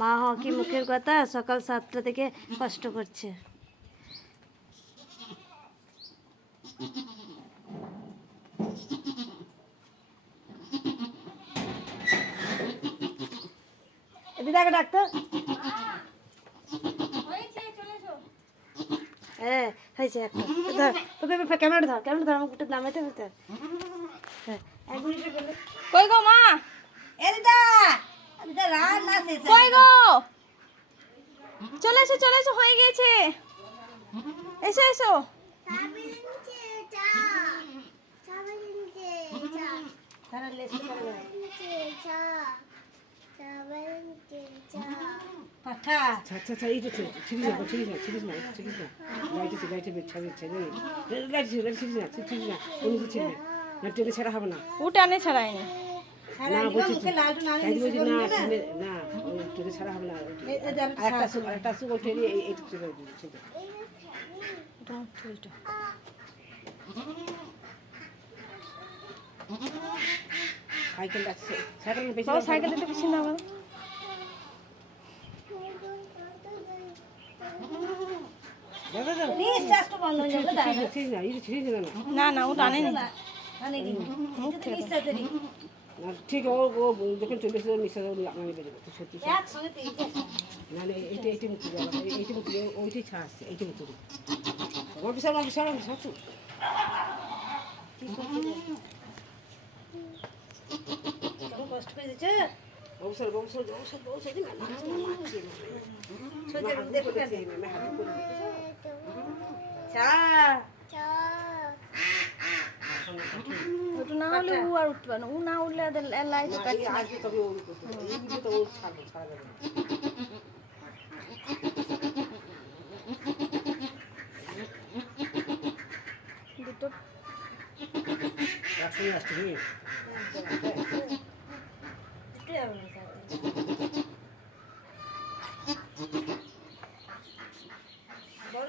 মা হ কি মুখের কথা? সকাল সাতটা থেকে কষ্ট করছে। দিদাকে ডাক্তার। হ্যাঁ হয়েছে একটা। ধর তোকে ক্যামেরা ধর ক্যামেরা ধর আমার একটু নামাইতে হতে কই গো মা কই গো চলে এসো চলে এসো হয়ে গেছে এসো এসো আচ্ছা আচ্ছা আচ্ছা এইটা ছিল ছিড়িস না ছিড়িস না ছিড়িস না ছিড়িস না লাইটে লাইটে ছেড়ে ছেড়ে লাইট ছিল লাইট ছিড়িস না ছিড়িস না কোনো কিছু না টেনে ছাড়া হবে না। উঠানে ছাড়াইনি না। বলছি বলছি না টেনে না? টেনে ছাড়া হবে না। আরেকটা সুখ আরেকটা সুখ টেনে এই এইটুকু ছিল ছিল সাইকেল আছে। সাইকেল বেশি বাবা সাইকেল একটু পিছিয়ে নাও বাবা। দাদা দাদা। নিঃশ্বাসটা বন্ধ যাবে দাঁড়া। ছিড়িস না এটা ছিড়িস না। না না ও টানেনি। ঠিক ও ও যখন চলে এসে নিঃশ্বাস লাগানি বেরোবে তো সত্যি নাহলে এইটা এইটা মুক্তি দেওয়া এইটা মুক্তি দেওয়া ওইটাই ছাড় আসছে এইটা মুক্তি আমার বিশাল আমার বিশাল বিশাল কেমন কষ্ট করে দিচ্ছে অবসর অবসর অবসর অবসর দেখো ওটা না হলে ও আর উঠবে না। ও না উঠলে লাইট আসবে তবে ওর তো ও ছাড়বে ছাড়া যাবে না। দুটো। একসঙ্গে আসছে। বড়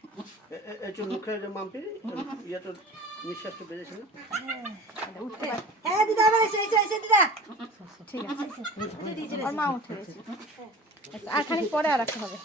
একটু মুখে যে মাম্পি ইয়েটা নিঃশ্বাসটা বেড়েছে না? উঠতে হ্যাঁ দিদা আবার এসে এসে এসে দিদা। ঠিক আছে মা উঠে গেছে। আচ্ছা, আর খানিক পরে আর রাখতে হবে।